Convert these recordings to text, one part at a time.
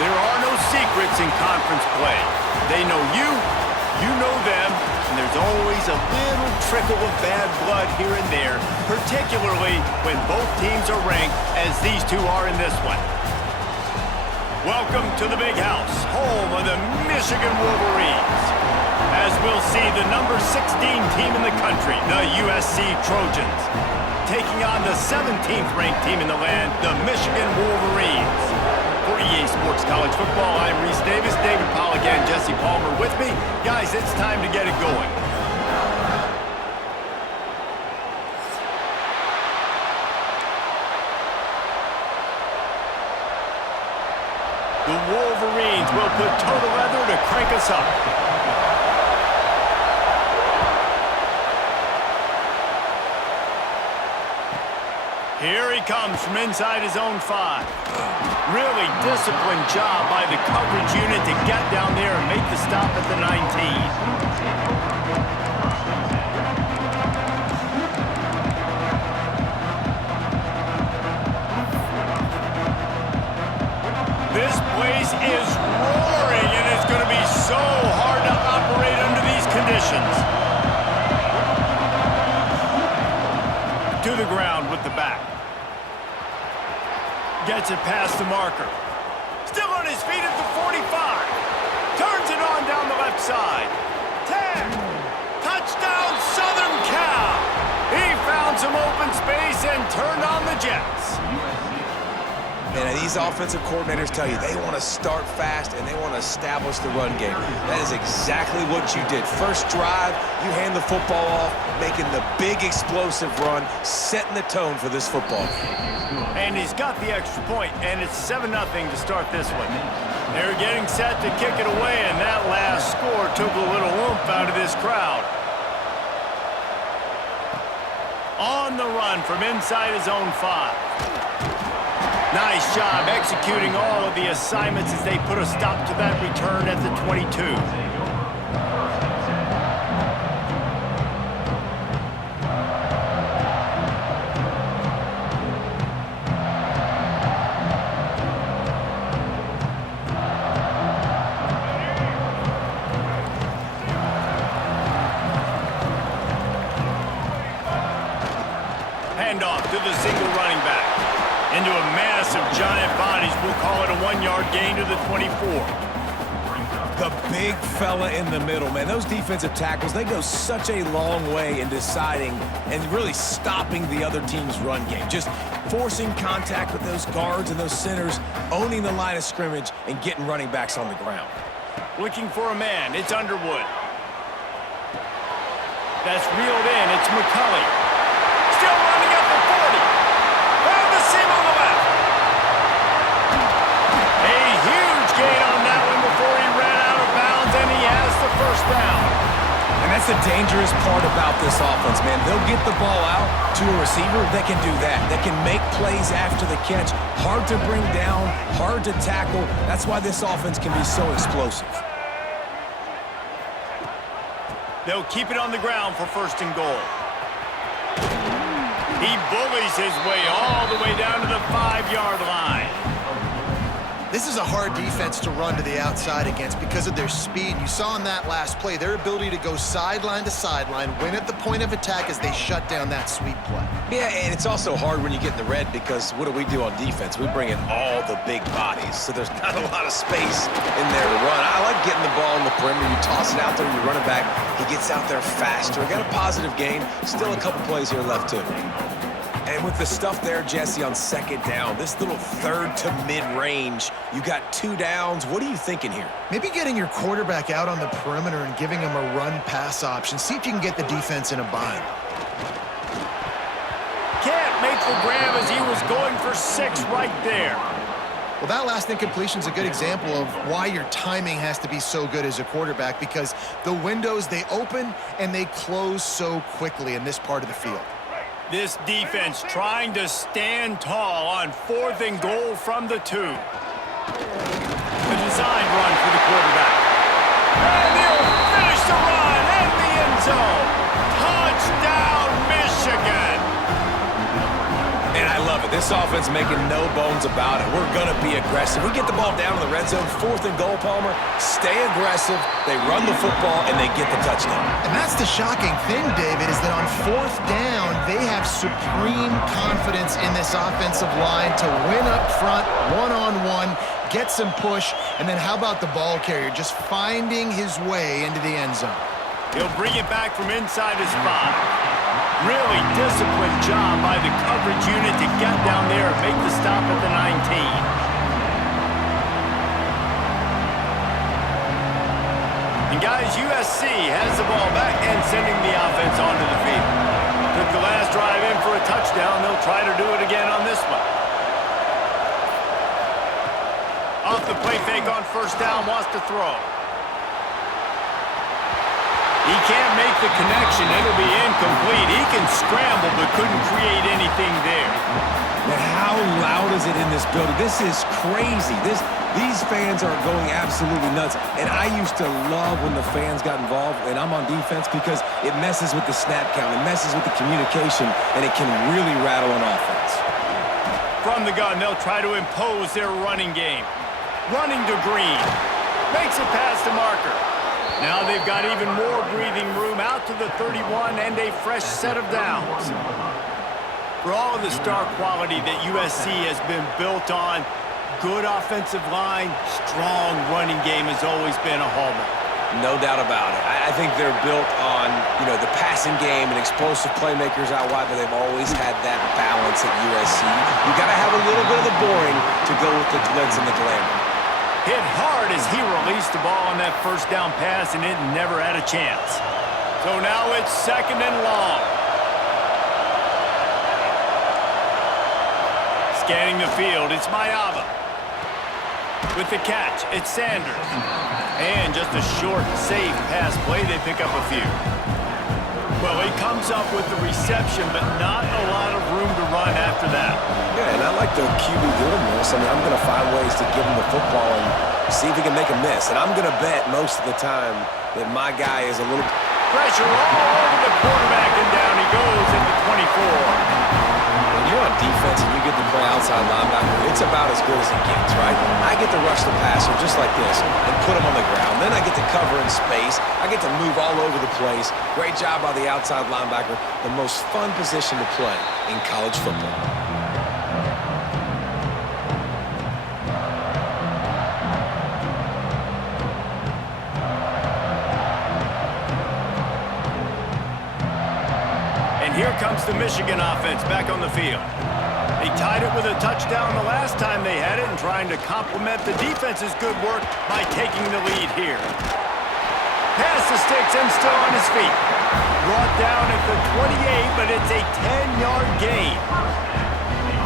There are no secrets in conference play. They know you, you know them, and there's always a little trickle of bad blood here and there, particularly when both teams are ranked as these two are in this one. Welcome to the Big House, home of the Michigan Wolverines. As we'll see, the number 16 team in the country, the USC Trojans, taking on the 17th ranked team in the land, the Michigan Wolverines. For EA Sports College Football, I'm Reese Davis, David Pollack and Jesse Palmer with me. Guys, it's time to get it going. The Wolverines will put toe to leather to crank us up. Here he comes from inside his own 5. Really disciplined job by the coverage unit to get down there and make the stop at the 19. This place is roaring, and it's going to be so hard to operate under these conditions. To the ground with the back. Gets it past the marker. Still on his feet at the 45. Turns it on down the left side. 10. Touchdown, Southern Cal. He found some open space and turned on the Jets. And these offensive coordinators tell you they want to start fast and they want to establish the run game. That is exactly what you did. First drive, you hand the football off, making the big explosive run, setting the tone for this football. And he's got the extra point, and it's 7-0 to start this one. They're getting set to kick it away, and that last score took a little oomph out of this crowd. On the run from inside his own 5. Nice job executing all of the assignments as they put a stop to that return at the 22. Handoff to the single running back. Into a mass of giant bodies, we'll call it a 1-yard gain to the 24. The big fella in the middle, man. Those defensive tackles, they go such a long way in deciding and really stopping the other team's run game. Just forcing contact with those guards and those centers, owning the line of scrimmage, and getting running backs on the ground. Looking for a man, it's Underwood. That's reeled in, it's McCulley. Still running up the 40. Found the seam on the left. A huge gain on that one before he ran out of bounds, and he has the first down. And that's the dangerous part about this offense, man. They'll get the ball out to a receiver that can do that. That can make plays after the catch. Hard to bring down, hard to tackle. That's why this offense can be so explosive. They'll keep it on the ground for 1st and goal. He bullies his way all the way down to the 5-yard line. This is a hard defense to run to the outside against because of their speed. You saw in that last play their ability to go sideline to sideline, win at the point of attack as they shut down that sweep play. Yeah, and it's also hard when you get in the red because what do we do on defense? We bring in all the big bodies, so there's not a lot of space in there to run. I like getting the ball on the perimeter. You toss it out there, you run it back. He gets out there faster. Got a positive gain. Still a couple plays here left, too. And with the stuff there, Jesse, on 2nd down, this little 3rd to mid-range, you got 2 downs. What are you thinking here? Maybe getting your quarterback out on the perimeter and giving him a run-pass option. See if you can get the defense in a bind. Can't make the grab as he was going for 6 right there. Well, that last incompletion is a good example of why your timing has to be so good as a quarterback, because the windows, they open and they close so quickly in this part of the field. This defense trying to stand tall on 4th and goal from the 2. A designed run for the quarterback. And he'll finish the run in the end zone. Touchdown, Michigan. And I love it. This offense making no bones about it. We're going to be aggressive. We get the ball down in the red zone, 4th and goal, Palmer. Stay aggressive. They run the football, and they get the touchdown. And that's the shocking thing, David, is that on 4th down, they have supreme confidence in this offensive line to win up front, one-on-one, get some push, and then how about the ball carrier just finding his way into the end zone? He'll bring it back from inside his spot. Really disciplined job by the coverage unit to get down there and make the stop at the 19. And guys, USC has the ball back and sending the offense onto the field. Took the last drive in for a touchdown. They'll try to do it again on this one. Off the play fake on 1st down, wants to throw. He can't make the connection. It'll be incomplete. He can scramble, but couldn't create anything there. Man, how loud is it in this building? This is crazy. These fans are going absolutely nuts. And I used to love when the fans got involved, and I'm on defense, because it messes with the snap count. It messes with the communication, and it can really rattle an offense. From the gun, they'll try to impose their running game. Running to Green. Makes it past the marker. Now they've got even more breathing room out to the 31 and a fresh set of downs. For all of the star quality that USC has been built on, good offensive line, strong running game has always been a hallmark. No doubt about it. I think they're built on, the passing game and explosive playmakers out wide, but they've always had that balance at USC. You got to have a little bit of the boring to go with the glitz and the glamour. Hit hard as he released the ball on that 1st down pass, and it never had a chance. So now it's 2nd and long. Scanning the field, it's Mayava. With the catch, it's Sanders. And just a short, safe pass play, they pick up a few. Well, he comes up with the reception, but not a lot of room to run after that. Yeah, and I like the QB doing this. I'm going to find ways to give him the football and see if he can make a miss. And I'm going to bet most of the time that my guy is a little... Pressure all over the quarterback, and down he goes at the 24. When you're on defense and you get to play outside linebacker, it's about as good as it gets, right? I get to rush the passer just like this and put him on the ground. Then I get to cover in space. I get to move all over the place. Great job by the outside linebacker. The most fun position to play in college football. Here comes the Michigan offense back on the field. They tied it with a touchdown the last time they had it and trying to complement the defense's good work by taking the lead here. Pass the sticks and still on his feet. Brought down at the 28, but it's a 10-yard gain.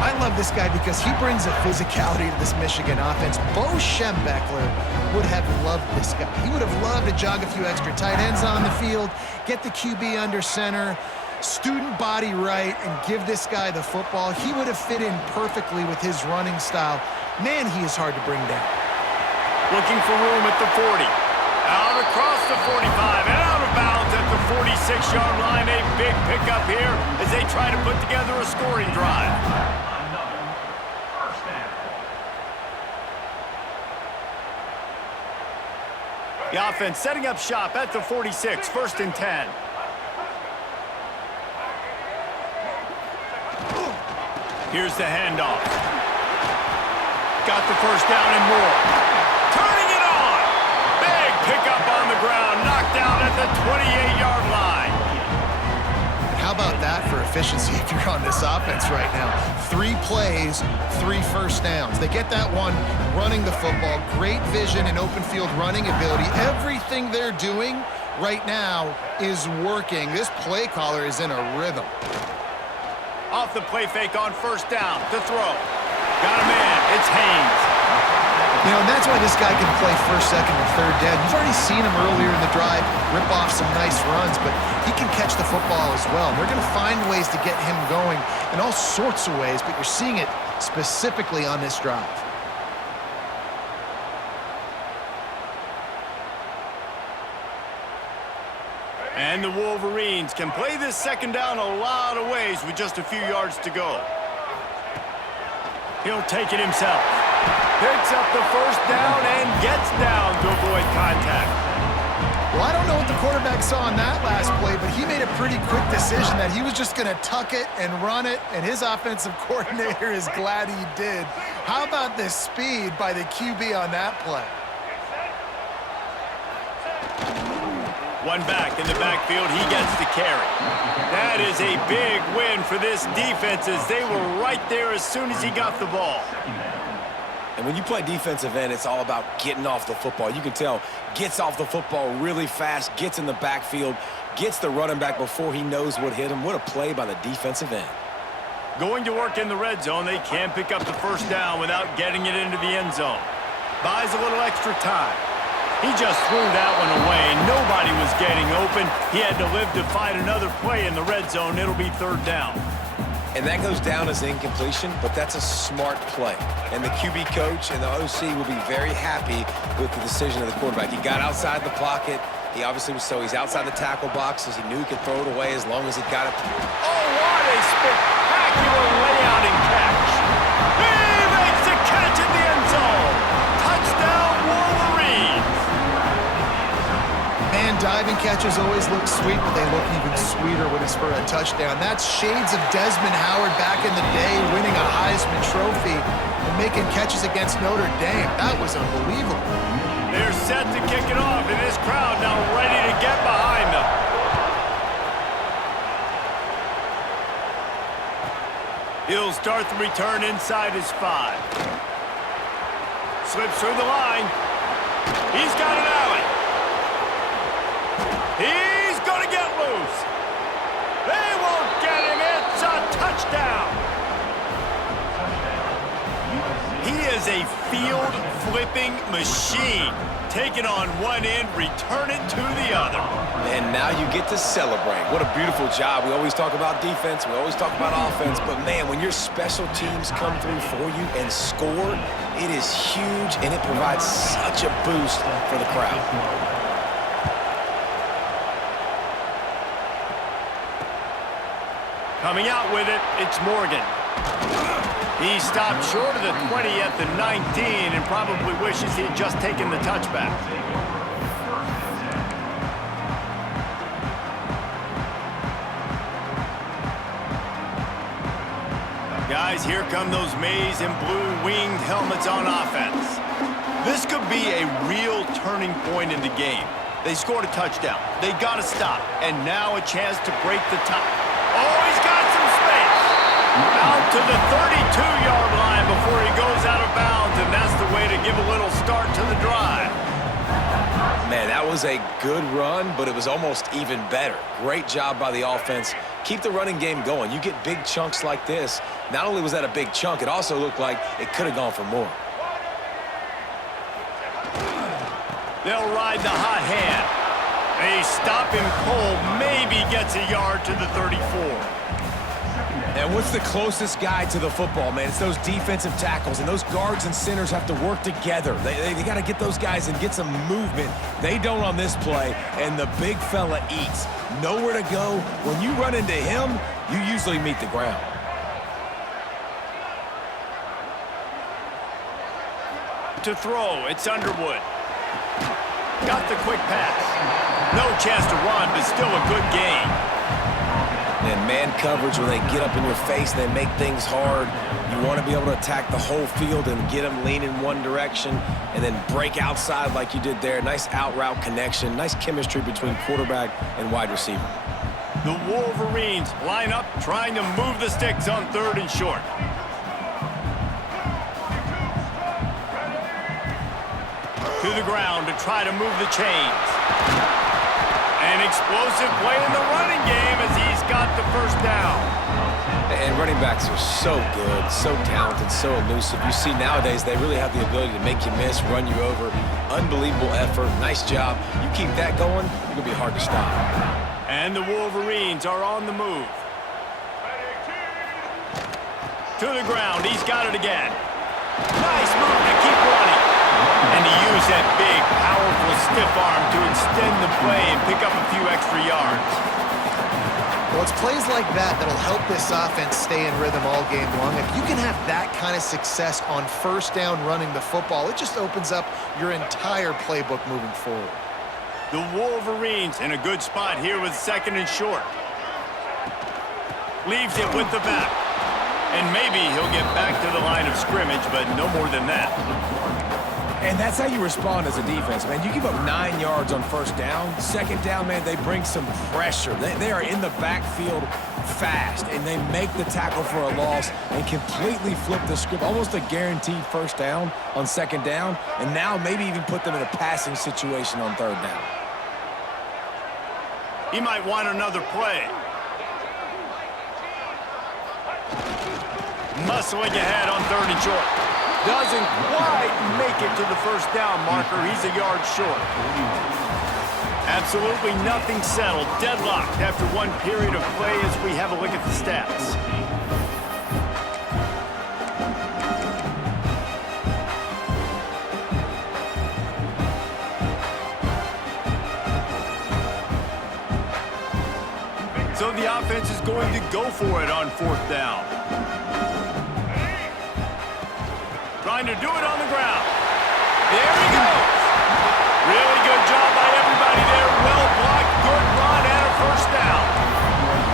I love this guy because he brings a physicality to this Michigan offense. Bo Schembechler would have loved this guy. He would have loved to jog a few extra tight ends on the field, get the QB under center, student body right, and give this guy the football. He would have fit in perfectly with his running style. Man, he is hard to bring down. Looking for room at the 40. Out across the 45 and out of bounds at the 46-yard line. A big pickup here as they try to put together a scoring drive. The offense setting up shop at the 46, 1st and 10. Here's the handoff. Got the 1st down and more. Turning it on. Big pickup on the ground. Knocked out at the 28-yard line. How about that for efficiency if you're on this offense right now? 3 plays, 3 1st downs. They get that one running the football. Great vision and open field running ability. Everything they're doing right now is working. This play caller is in a rhythm. Off the play fake on 1st down to throw. Got a man. It's Haynes. And that's why this guy can play 1st, 2nd, and 3rd down. You've already seen him earlier in the drive rip off some nice runs, but he can catch the football as well. And they're going to find ways to get him going in all sorts of ways, but you're seeing it specifically on this drive. And the Wolverines can play this 2nd down a lot of ways with just a few yards to go. He'll take it himself. Picks up the first down and gets down to avoid contact. Well, I don't know what the quarterback saw in that last play, but he made a pretty quick decision that he was just going to tuck it and run it, and his offensive coordinator is glad he did. How about the speed by the QB on that play? One back in the backfield, he gets the carry. That is a big win for this defense as they were right there as soon as he got the ball. And when you play defensive end, it's all about getting off the football. You can tell, gets off the football really fast, gets in the backfield, gets the running back before he knows what hit him. What a play by the defensive end. Going to work in the red zone, they can't pick up the first down without getting it into the end zone. Buys a little extra time. He just threw that one away. Nobody was getting open. He had to live to find another play in the red zone. It'll be third down. And that goes down as incompletion, but that's a smart play. And the QB coach and the OC will be very happy with the decision of the quarterback. He got outside the pocket. He obviously was he's outside the tackle boxes. He knew he could throw it away as long as he got it. Oh, what a spectacular layout and catch. He makes the catch in the end zone. Touchdown, Wolverines. Man, diving catches always look sweet, but they look even sweeter when it's for a touchdown. That's shades of Desmond Howard back in the day, winning a Heisman Trophy and making catches against Notre Dame. That was unbelievable. They're set to kick it off, and this crowd now ready to get behind them. He'll start the return inside his 5. Slips through the line. He's got an alley. He's going to get loose. They won't get him. It's a touchdown. He is a field-flipping machine. Take it on one end, return it to the other. And now you get to celebrate. What a beautiful job. We always talk about defense. We always talk about offense. But, man, when your special teams come through for you and score, it is huge, and it provides such a boost for the crowd. Coming out with it, it's Morgan. He stopped short of the 20 at the 19 and probably wishes he had just taken the touchback. Guys, here come those maize and blue winged helmets on offense. This could be a real turning point in the game. They scored a touchdown. They got to stop. And now a chance to break the tie. Oh, he's got some space. Out to the 32-yard line before he goes out of bounds, and that's the way to give a little start to the drive. Man, that was a good run, but it was almost even better. Great job by the offense. Keep the running game going. You get big chunks like this. Not only was that a big chunk, it also looked like it could have gone for more. They'll ride the hot hand. They stop him cold, maybe gets a yard to the 34. And what's the closest guy to the football, man? It's those defensive tackles, and those guards and centers have to work together. They got to get those guys and get some movement. They don't on this play, and the big fella eats. Nowhere to go. When you run into him, you usually meet the ground. To throw, it's Underwood. Got the quick pass. No chance to run, but still a good game. And man coverage, when they get up in your face, they make things hard. You want to be able to attack the whole field and get them lean in one direction and then break outside like you did there. Nice out-route connection. Nice chemistry between quarterback and wide receiver. The Wolverines line up trying to move the sticks on 3rd and short. To the ground to try to move the chains. An explosive play in the running game as he's got the first down. And running backs are so good, so talented, so elusive. You see nowadays they really have the ability to make you miss, run you over. Unbelievable effort. Nice job. You keep that going, you're going to be hard to stop. And the Wolverines are on the move. To the ground. He's got it again. Nice move to keep running. And to use that big, powerful stiff arm to extend the play and pick up a few extra yards. Well, it's plays like that that'll help this offense stay in rhythm all game long. If you can have that kind of success on first down running the football, it just opens up your entire playbook moving forward. The Wolverines in a good spot here with 2nd and short. Leaves it with the back. And maybe he'll get back to the line of scrimmage, but no more than that. And that's how you respond as a defense, man. You give up 9 yards on first down. 2nd down, man, they bring some pressure. They are in the backfield fast, and they make the tackle for a loss and completely flip the script. Almost a guaranteed first down on 2nd down, and now maybe even put them in a passing situation on 3rd down. He might want another play. Muscling ahead on 3rd and short. Doesn't quite make it to the first down marker. He's a yard short. Absolutely nothing settled. Deadlocked after one period of play as we have a look at the stats. So the offense is going to go for it on 4th down. Trying to do it on the ground. There he goes. Really good job by everybody there. Well blocked, good run, and a first down.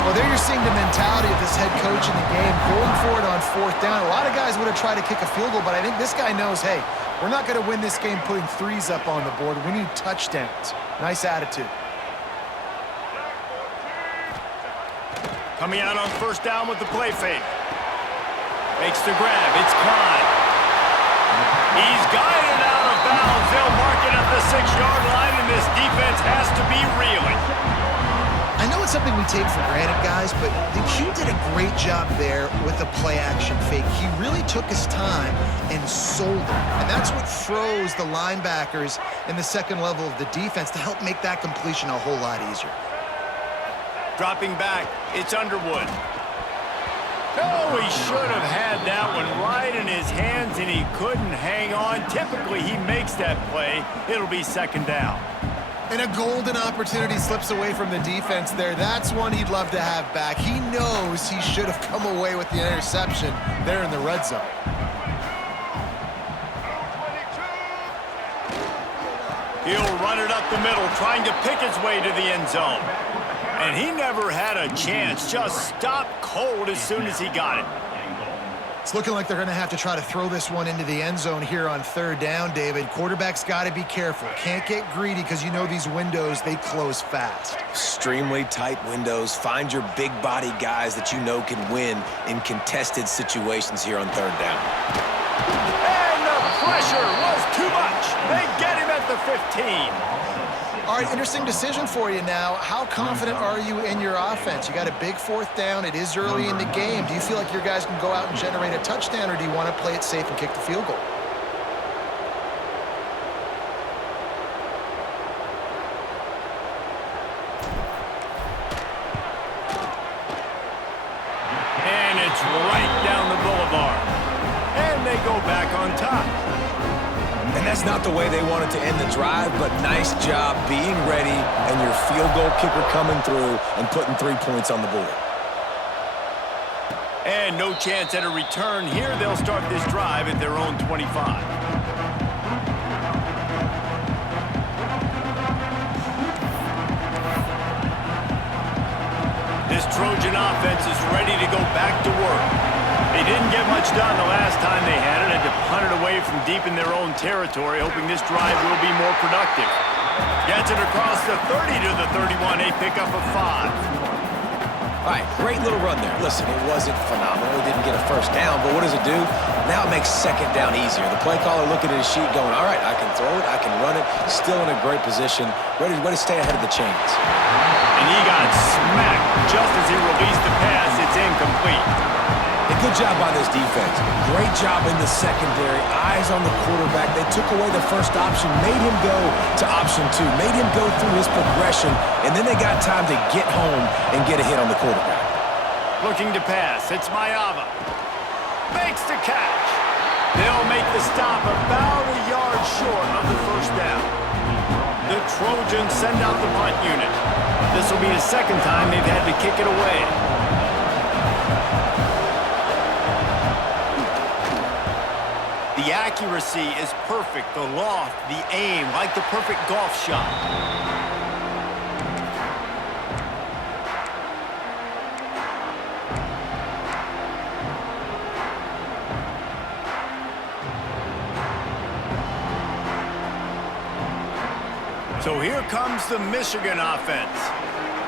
Well, there you're seeing the mentality of this head coach in the game, going for it on 4th down. A lot of guys would have tried to kick a field goal, but I think this guy knows, hey, we're not going to win this game putting 3s up on the board. We need touchdowns. Nice attitude. Coming out on 1st down with the play fake. Makes the grab. It's Klein. He's guided out of bounds. They'll mark it at the 6-yard line, and this defense has to be reeling. I know it's something we take for granted, guys, but the Q did a great job there with the play-action fake. He really took his time and sold it, and that's what froze the linebackers in the 2nd level of the defense to help make that completion a whole lot easier. Dropping back, it's Underwood. Oh, he should have had that one right in his hands, and he couldn't hang on. Typically, he makes that play. It'll be 2nd down. And a golden opportunity slips away from the defense there. That's one he'd love to have back. He knows he should have come away with the interception there in the red zone. He'll run it up the middle, trying to pick his way to the end zone. And he never had a chance, just stopped cold as soon as he got it. It's looking like they're going to have to try to throw this one into the end zone here on 3rd down, David. Quarterback's got to be careful. Can't get greedy because you know these windows, they close fast. Extremely tight windows. Find your big body guys that you know can win in contested situations here on 3rd down. And the pressure was too much. They get him at the 15. All right, interesting decision for you now. How confident are you in your offense? You got a big 4th down. It is early in the game. Do you feel like your guys can go out and generate a touchdown, or do you want to play it safe and kick the field goal? And it's right down the boulevard. And they go back on top. And that's not the way they wanted to end the drive, but nice job being ready and your field goal kicker coming through and putting 3 points on the board. And no chance at a return here. They'll start this drive at their own 25. This Trojan offense is ready to go back to work. They didn't get much done the last time they had it. Had to punt it away from deep in their own territory, hoping this drive will be more productive. Gets it across the 30 to the 31, a pickup of 5. All right, great little run there. Listen, it wasn't phenomenal. It didn't get a first down, but what does it do? Now it makes 2nd down easier. The play caller looking at his sheet going, all right, I can throw it, I can run it. Still in a great position, ready to stay ahead of the chains. And he got smacked just as he released the pass. It's incomplete. A good job by this defense. Great job in the secondary. Eyes on the quarterback. They took away the first option, made him go to option 2, made him go through his progression, and then they got time to get home and get a hit on the quarterback. Looking to pass. It's Mayava. Makes the catch. They'll make the stop about a yard short of the first down. The Trojans send out the punt unit. This will be the second time they've had to kick it away. The accuracy is perfect. The loft, the aim, like the perfect golf shot. So here comes the Michigan offense.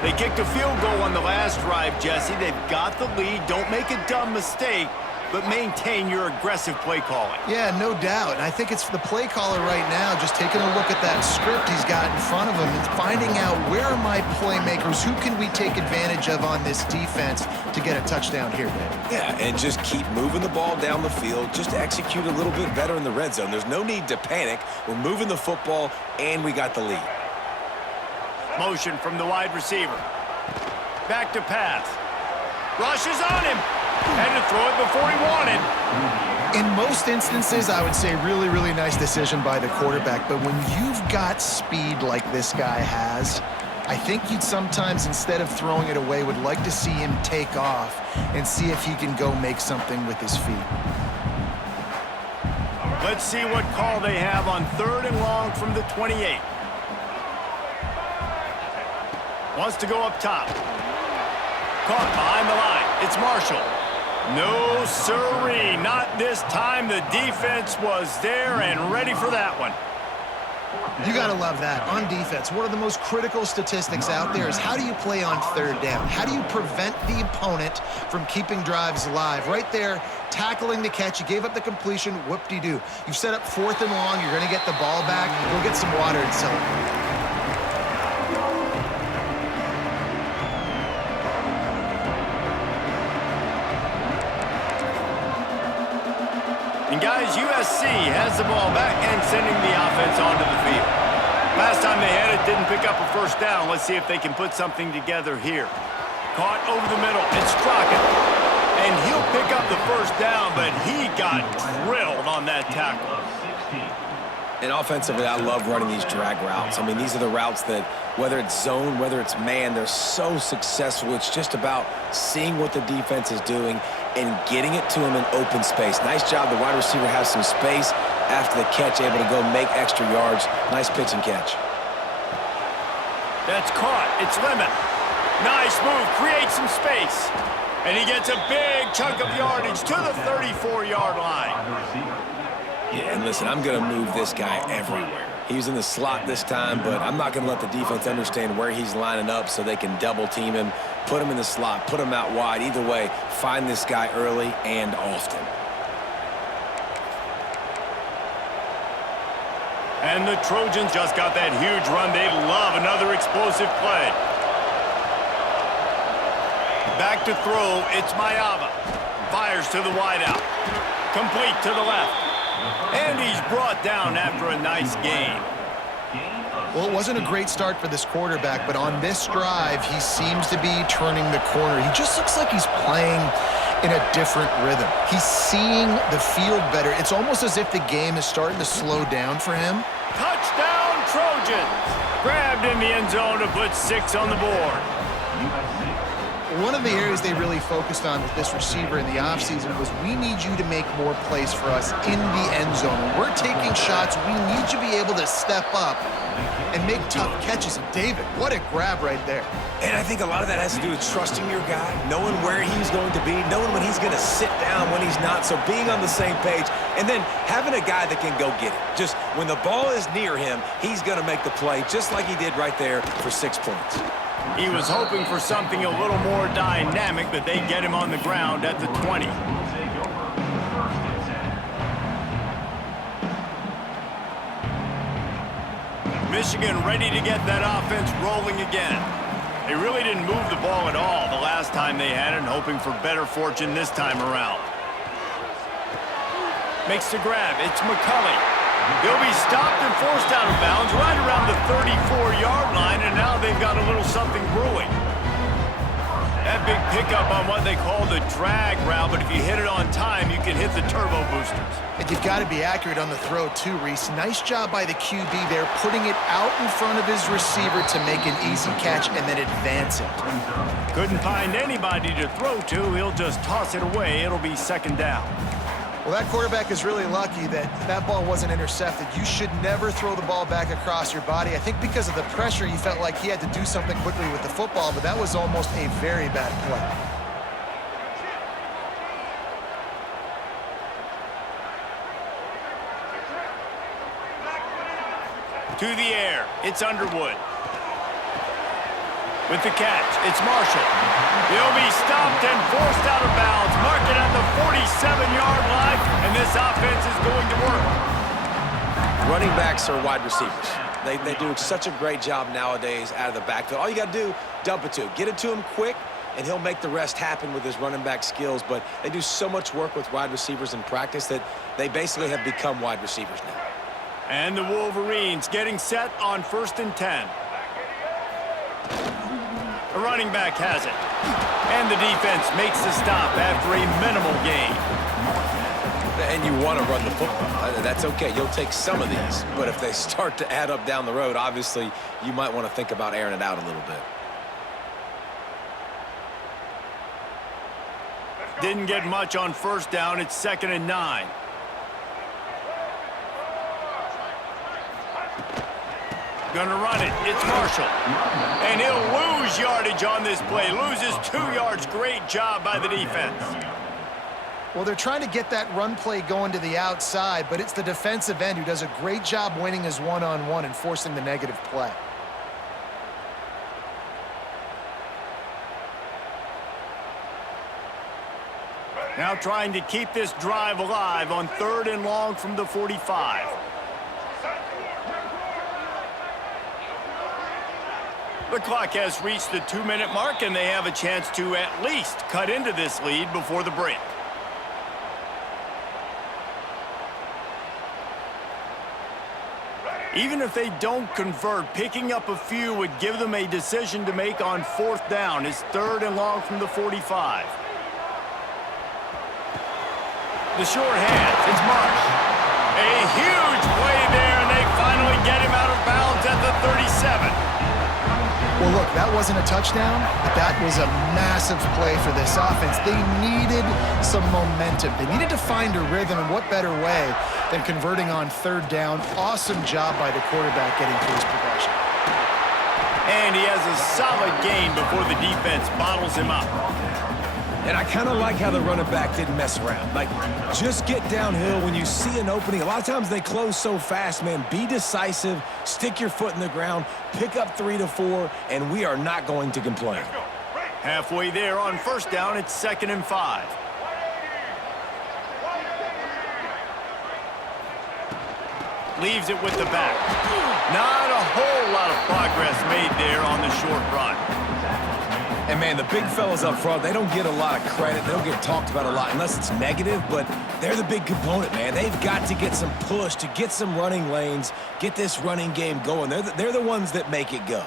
They kicked a field goal on the last drive, Jesse. They've got the lead. Don't make a dumb mistake, but maintain your aggressive play calling. Yeah, no doubt. And I think it's the play caller right now just taking a look at that script he's got in front of him and finding out where are my playmakers, who can we take advantage of on this defense to get a touchdown here, man. Yeah, and just keep moving the ball down the field. Just execute a little bit better in the red zone. There's no need to panic. We're moving the football, and we got the lead. Motion from the wide receiver. Back to pass. Rushes on him. Had to throw it before he wanted. In most instances, I would say really, really nice decision by the quarterback. But when you've got speed like this guy has, I think you'd sometimes, instead of throwing it away, would like to see him take off and see if he can go make something with his feet. Let's see what call they have on 3rd and long from the 28. Wants to go up top. Caught behind the line. It's Marshall. No, sirree. Not this time. The defense was there and ready for that one. You got to love that. On defense, one of the most critical statistics out there is how do you play on 3rd down? How do you prevent the opponent from keeping drives alive? Right there, tackling the catch. You gave up the completion. Whoop-de-doo. You've set up 4th and long. You're going to get the ball back. Go get some water and celebrate. And guys, USC has the ball back and sending the offense onto the field. Last time they had it, didn't pick up a 1st down. Let's see if they can put something together here. Caught over the middle. It's Strocken. And he'll pick up the 1st down, but he got drilled on that tackle. And offensively, I love running these drag routes. I mean, these are the routes that, whether it's zone, whether it's man, they're so successful. It's just about seeing what the defense is doing and getting it to him in open space. Nice job. The wide receiver has some space after the catch, able to go make extra yards. Nice pitch and catch. That's caught. It's Lemon. Nice move. Creates some space. And he gets a big chunk of yardage to the 34-yard line. Yeah, and listen, I'm going to move this guy everywhere. He's in the slot this time, but I'm not going to let the defense understand where he's lining up so they can double team him, put him in the slot, put him out wide. Either way, find this guy early and often. And the Trojans just got that huge run. They love another explosive play. Back to throw. It's Mayava. Fires to the wideout. Complete to the left. And he's brought down after a nice gain. Well, it wasn't a great start for this quarterback, but on this drive, he seems to be turning the corner. He just looks like he's playing in a different rhythm. He's seeing the field better. It's almost as if the game is starting to slow down for him. Touchdown, Trojans! Grabbed in the end zone to put 6 on the board. One of the areas they really focused on with this receiver in the offseason was we need you to make more plays for us in the end zone. When we're taking shots, we need you to be able to step up and make tough catches. And David, what a grab right there. And I think a lot of that has to do with trusting your guy, knowing where he's going to be, knowing when he's going to sit down, when he's not, so being on the same page, and then having a guy that can go get it. Just when the ball is near him, he's going to make the play, just like he did right there for 6 points. He was hoping for something a little more dynamic, but they get him on the ground at the 20. Michigan ready to get that offense rolling again. They really didn't move the ball at all the last time they had it, and hoping for better fortune this time around. Makes the grab. It's McCulley. They'll be stopped and forced out of bounds right around the 34-yard line, and now they've got a little something brewing. That big pickup on what they call the drag route, but if you hit it on time, you can hit the turbo boosters. And you've got to be accurate on the throw too, Reese. Nice job by the QB there, putting it out in front of his receiver to make an easy catch and then advance it. Couldn't find anybody to throw to. He'll just toss it away. It'll be second down. Well, that quarterback is really lucky that that ball wasn't intercepted. You should never throw the ball back across your body. I think because of the pressure, he felt like he had to do something quickly with the football, but that was almost a very bad play. To the air, it's Underwood. With the catch, it's Marshall. He'll be stopped and forced out of bounds. Mark it at the 47-yard line, and this offense is going to work. Running backs are wide receivers. They do such a great job nowadays out of the backfield. All you got to do, dump it to him. Get it to him quick, and he'll make the rest happen with his running back skills. But they do so much work with wide receivers in practice that they basically have become wide receivers now. And the Wolverines getting set on 1st and 10. The running back has it. And the defense makes the stop after a minimal gain. And you want to run the football. That's okay. You'll take some of these. But if they start to add up down the road, obviously, you might want to think about airing it out a little bit. Didn't get much on 1st down. It's 2nd and 9. Gonna run it. It's Marshall. And he'll lose yardage on this play. Loses 2 yards. Great job by the defense. Well, they're trying to get that run play going to the outside, but it's the defensive end who does a great job winning his one-on-one and forcing the negative play. Now trying to keep this drive alive on 3rd and long from the 45. The clock has reached the 2-minute mark, and they have a chance to at least cut into this lead before the break. Even if they don't convert, picking up a few would give them a decision to make on 4th down. It's 3rd and long from the 45. The short hands, it's Marsh. A huge play there, and they finally get him out of bounds at the 37. Well, look, that wasn't a touchdown, but that was a massive play for this offense. They needed some momentum. They needed to find a rhythm, and what better way than converting on 3rd down. Awesome job by the quarterback getting through his progression. And he has a solid gain before the defense bottles him up. And I kind of like how the running back didn't mess around. Like, just get downhill when you see an opening. A lot of times they close so fast, man. Be decisive, stick your foot in the ground, pick up 3 to 4, and we are not going to complain. Halfway there on 1st down, it's 2nd and 5. Leaves it with the back. Not a whole lot of progress made there on the short run. And, man, the big fellas up front, they don't get a lot of credit. They don't get talked about a lot unless it's negative, but they're the big component, man. They've got to get some push, to get some running lanes, get this running game going. They're the ones that make it go.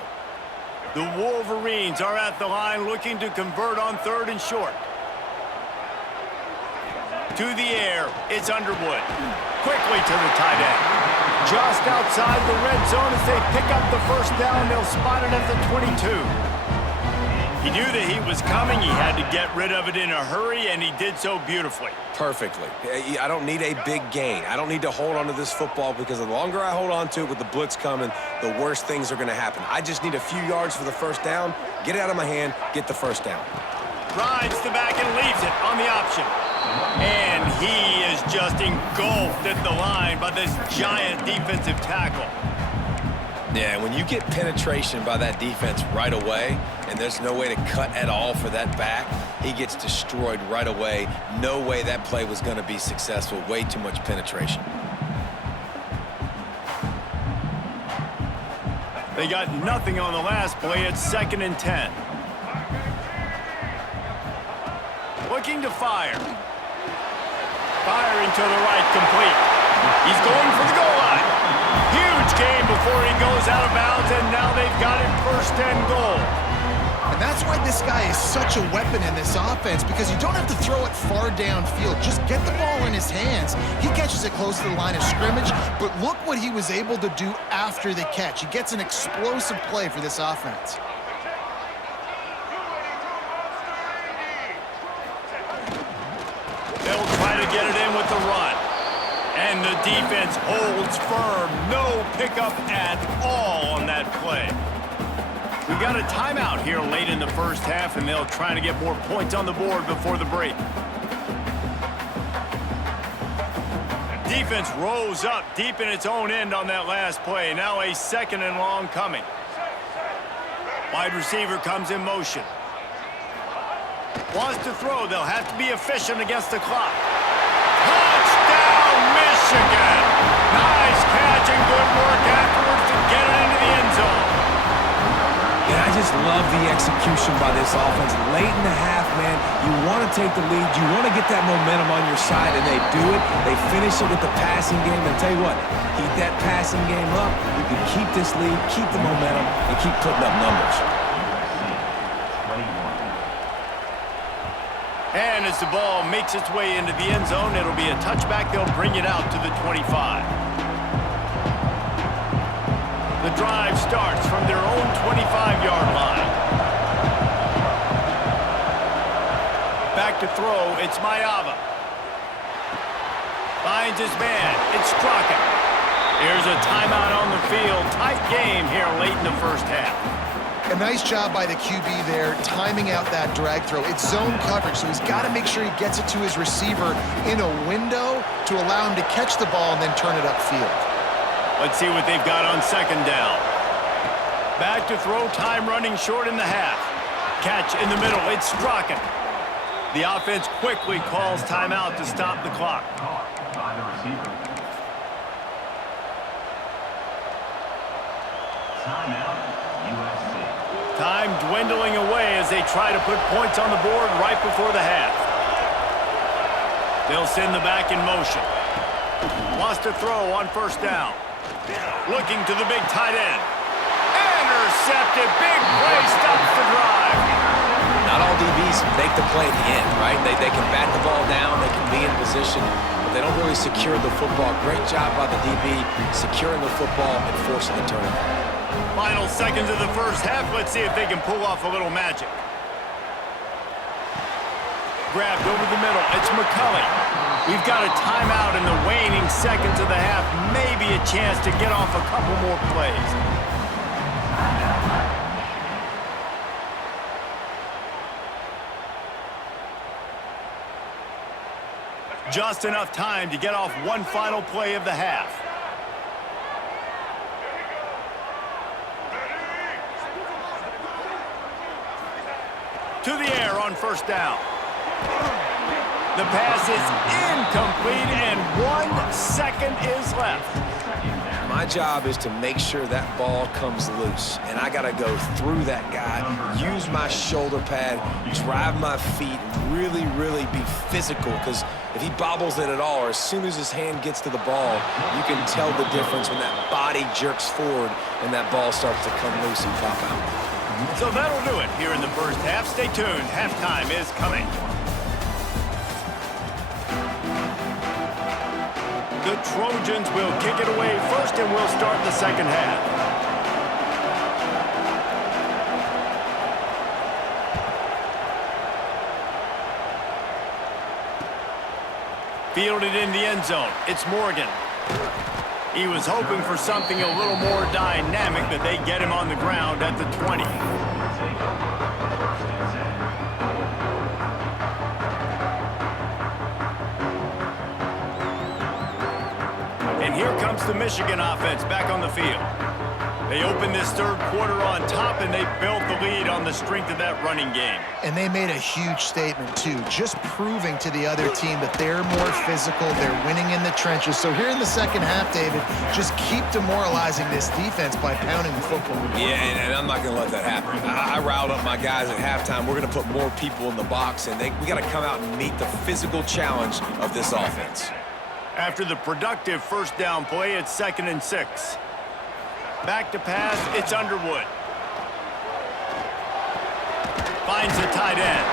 The Wolverines are at the line looking to convert on 3rd and short. To the air, it's Underwood. Quickly to the tight end. Just outside the red zone as they pick up the 1st down. They'll spot it at the 22. He knew that he was coming. He had to get rid of it in a hurry, and he did so beautifully. Perfectly. I don't need a big gain. I don't need to hold on to this football because the longer I hold on to it with the blitz coming, the worse things are going to happen. I just need a few yards for the 1st down, get it out of my hand, get the 1st down. Rides the back and leaves it on the option. And he is just engulfed at the line by this giant defensive tackle. Yeah, when you get penetration by that defense right away, and there's no way to cut at all for that back, he gets destroyed right away. No way that play was going to be successful. Way too much penetration. They got nothing on the last play. It's 2nd and 10. Looking to fire. Firing to the right, complete. He's going for the goal line. Huge gain before he goes out of bounds, and now they've got him 1st and goal. And that's why this guy is such a weapon in this offense, because you don't have to throw it far downfield. Just get the ball in his hands. He catches it close to the line of scrimmage, but look what he was able to do after the catch. He gets an explosive play for this offense. They'll try to get it in with the run. And the defense holds firm. No pickup at all on that play. We got a timeout here late in the first half, and they'll try to get more points on the board before the break. Defense rose up deep in its own end on that last play. Now a 2nd and long coming. Wide receiver comes in motion. Wants to throw. They'll have to be efficient against the clock. Touchdown, Michigan! Nice catch and good work afterwards to get it into the end zone. And I just love the execution by this offense. Late in the half, man, you want to take the lead. You want to get that momentum on your side, and they do it. They finish it with the passing game. And tell you what, keep that passing game up. You can keep this lead, keep the momentum, and keep putting up numbers. And as the ball makes its way into the end zone, it'll be a touchback. They'll bring it out to the 25. The drive starts from their own 25-yard line. Back to throw, it's Mayava. Finds his man, it's Straka. Here's a timeout on the field. Tight game here late in the first half. A nice job by the QB there, timing out that drag throw. It's zone coverage, so he's got to make sure he gets it to his receiver in a window to allow him to catch the ball and then turn it upfield. Let's see what they've got on 2nd down. Back to throw, time running short in the half. Catch in the middle, it's Straka. The offense quickly calls timeout to stop the clock. Timeout, USC. Time dwindling away as they try to put points on the board right before the half. They'll send the back in motion. Wants to throw on 1st down. Looking to the big tight end. Intercepted. Big play stops the drive. Not all DBs make the play at the end, right? They can bat the ball down, they can be in position, but they don't really secure the football. Great job by the DB securing the football and forcing the turnover. Final seconds of the first half. Let's see if they can pull off a little magic. Grabbed over the middle. It's McCulley. We've got a timeout in the waning seconds of the half. Maybe a chance to get off a couple more plays. Just enough time to get off one final play of the half. To the air on 1st down. The pass is incomplete, and 1 second is left. My job is to make sure that ball comes loose, and I got to go through that guy, use my shoulder pad, drive my feet, really, really be physical, because if he bobbles it at all, or as soon as his hand gets to the ball, you can tell the difference when that body jerks forward and that ball starts to come loose and pop out. So that'll do it here in the first half. Stay tuned. Halftime is coming. The Trojans will kick it away first, and we'll start the second half. Fielded in the end zone. It's Morgan. He was hoping for something a little more dynamic, but they get him on the ground at the 20. And here comes the Michigan offense back on the field. They opened this third quarter on top, and they built the lead on the strength of that running game. And they made a huge statement, too, just proving to the other team that they're more physical, they're winning in the trenches. So here in the second half, David, just keep demoralizing this defense by pounding the football. Yeah, and I'm not going to let that happen. I riled up my guys at halftime. We're going to put more people in the box, and we got to come out and meet the physical challenge of this offense. After the productive first down play, it's 2nd and 6. Back to pass, it's Underwood. finds the tight end.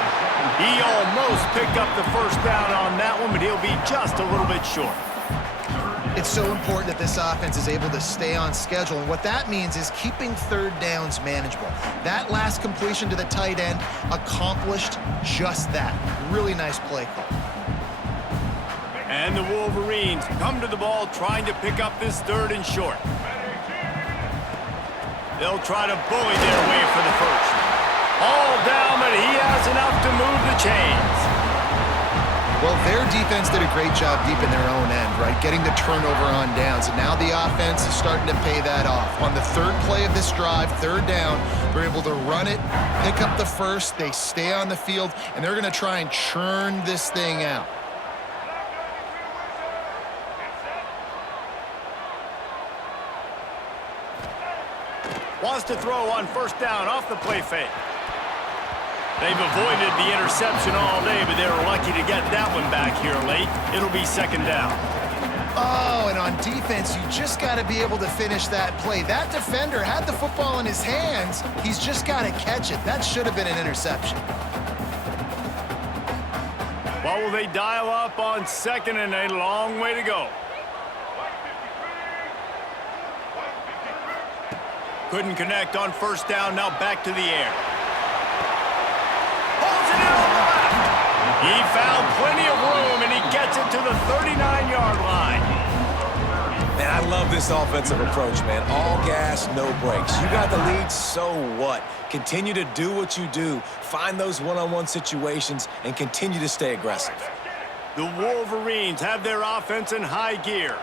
He almost picked up the first down on that one, but he'll be just a little bit short. It's so important that this offense is able to stay on schedule, and what that means is keeping third downs manageable. That last completion to the tight end accomplished just that. Really nice play call. And the Wolverines come to the ball trying to pick up this third and short. They'll try to bully their way for the first. All down, but he has enough to move the chains. Well, their defense did a great job deep in their own end, right? Getting the turnover on downs, and now the offense is starting to pay that off. On the third play of this drive, third down, they're able to run it, pick up the first, they stay on the field, and they're going to try and churn this thing out. Wants to throw on first down off the play fake. They've avoided the interception all day, but they were lucky to get that one back here late. It'll be second down. Oh, and on defense, you just got to be able to finish that play. That defender had the football in his hands. He's just got to catch it. That should have been an interception. Well, will they dial up on second and a long way to go? Couldn't connect on first down, now back to the air. Holds it in on the left. He found plenty of room, and he gets it to the 39-yard line. Man, I love this offensive approach, man. All gas, no brakes. You got the lead, so what? Continue to do what you do. Find those one-on-one situations and continue to stay aggressive. The Wolverines have their offense in high gear.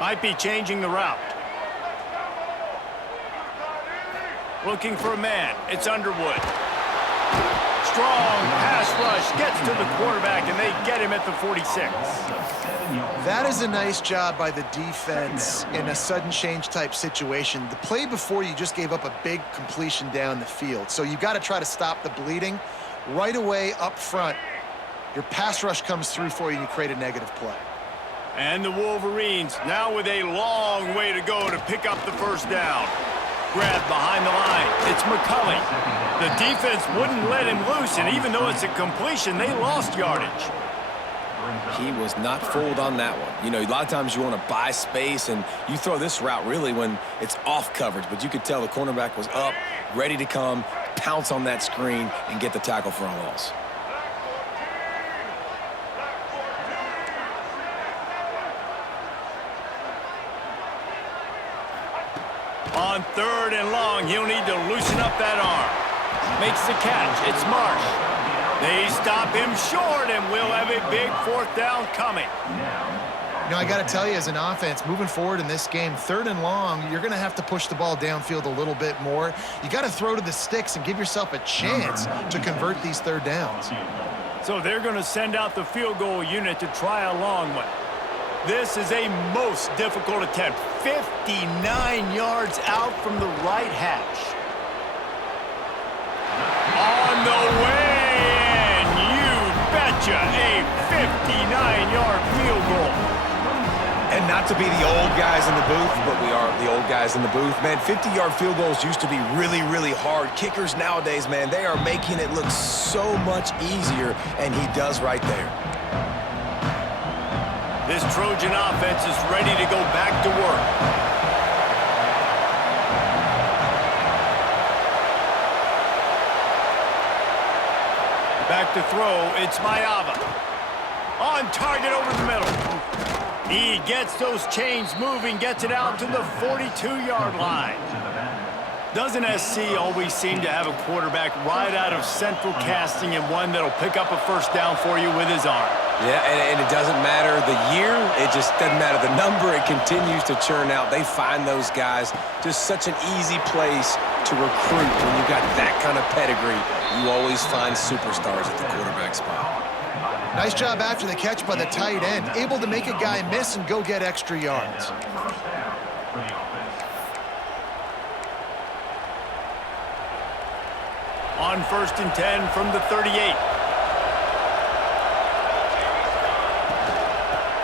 Might be changing the route. Looking for a man. It's Underwood. Strong pass rush gets to the quarterback, and they get him at the 46. That is a nice job by the defense in a sudden change type situation. The play before, you just gave up a big completion down the field. So you got to try to stop the bleeding right away up front. Your pass rush comes through for you, and you create a negative play. And the Wolverines now with a long way to go to pick up the first down. Grab behind the line. It's McCulley. The defense wouldn't let him loose, and even though it's a completion, they lost yardage. He was not fooled on that one. You know, a lot of times you want to buy space, and you throw this route really when it's off coverage, but you could tell the cornerback was up, ready to come, pounce on that screen, and get the tackle for a loss. On third and long, he'll need to loosen up that arm. Makes the catch. It's Marsh. They stop him short, and we'll have a big fourth down coming. You know, I got to tell you, as an offense, moving forward in this game, third and long, you're going to have to push the ball downfield a little bit more. You got to throw to the sticks and give yourself a chance to convert these third downs. So they're going to send out the field goal unit to try a long one. This is a most difficult attempt. 59 yards out from the right hash. On the way, and you betcha, a 59-yard field goal. And not to be the old guys in the booth, but we are the old guys in the booth. Man, 50-yard field goals used to be really, really hard. Kickers nowadays, man, they are making it look so much easier, and he does right there. This Trojan offense is ready to go back to work. Back to throw, it's Mayava. On target over the middle. He gets those chains moving, gets it out to the 42-yard line. Doesn't SC always seem to have a quarterback right out of central casting and one that'll pick up a first down for you with his arm? Yeah, and it doesn't matter the year. It just doesn't matter the number. It continues to churn out. They find those guys just such an easy place to recruit. When you got that kind of pedigree, you always find superstars at the quarterback spot. Nice job after the catch by the tight end, able to make a guy miss and go get extra yards. On 1st and 10 from the 38.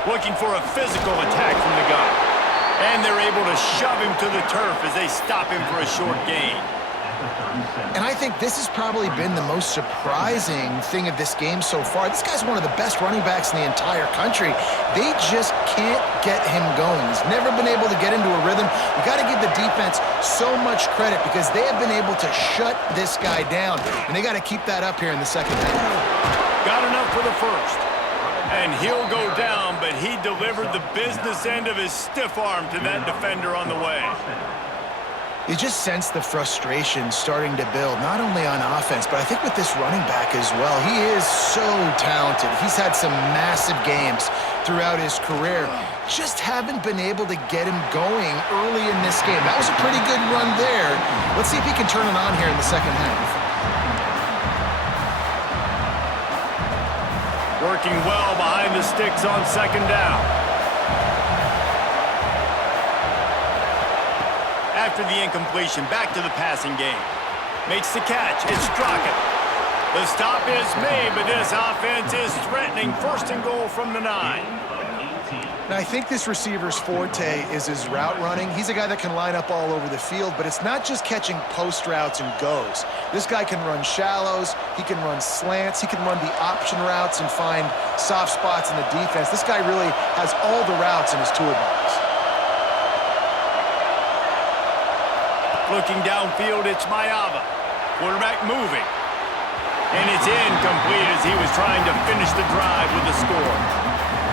Looking for a physical attack from the gun. And they're able to shove him to the turf as they stop him for a short gain. And I think this has probably been the most surprising thing of this game so far. This guy's one of the best running backs in the entire country. They just can't get him going. He's never been able to get into a rhythm. You got to give the defense so much credit because they have been able to shut this guy down. And they got to keep that up here in the second half. Got enough for the first. And he'll go down, but he delivered the business end of his stiff arm to that defender on the way. You just sense the frustration starting to build, not only on offense, but I think with this running back as well. He is so talented. He's had some massive games throughout his career. Just haven't been able to get him going early in this game. That was a pretty good run there. Let's see if he can turn it on here in the second half. Working well behind the sticks on second down. After the incompletion, back to the passing game. Makes the catch. It's Strockett. The stop is made, but this offense is threatening. First and goal from the 9. Now, I think this receiver's forte is his route running. He's a guy that can line up all over the field, but it's not just catching post routes and goes. This guy can run shallows, he can run slants, he can run the option routes and find soft spots in the defense. This guy really has all the routes in his toolbox. Looking downfield, it's Mayava. Quarterback moving. And it's incomplete as he was trying to finish the drive with a score.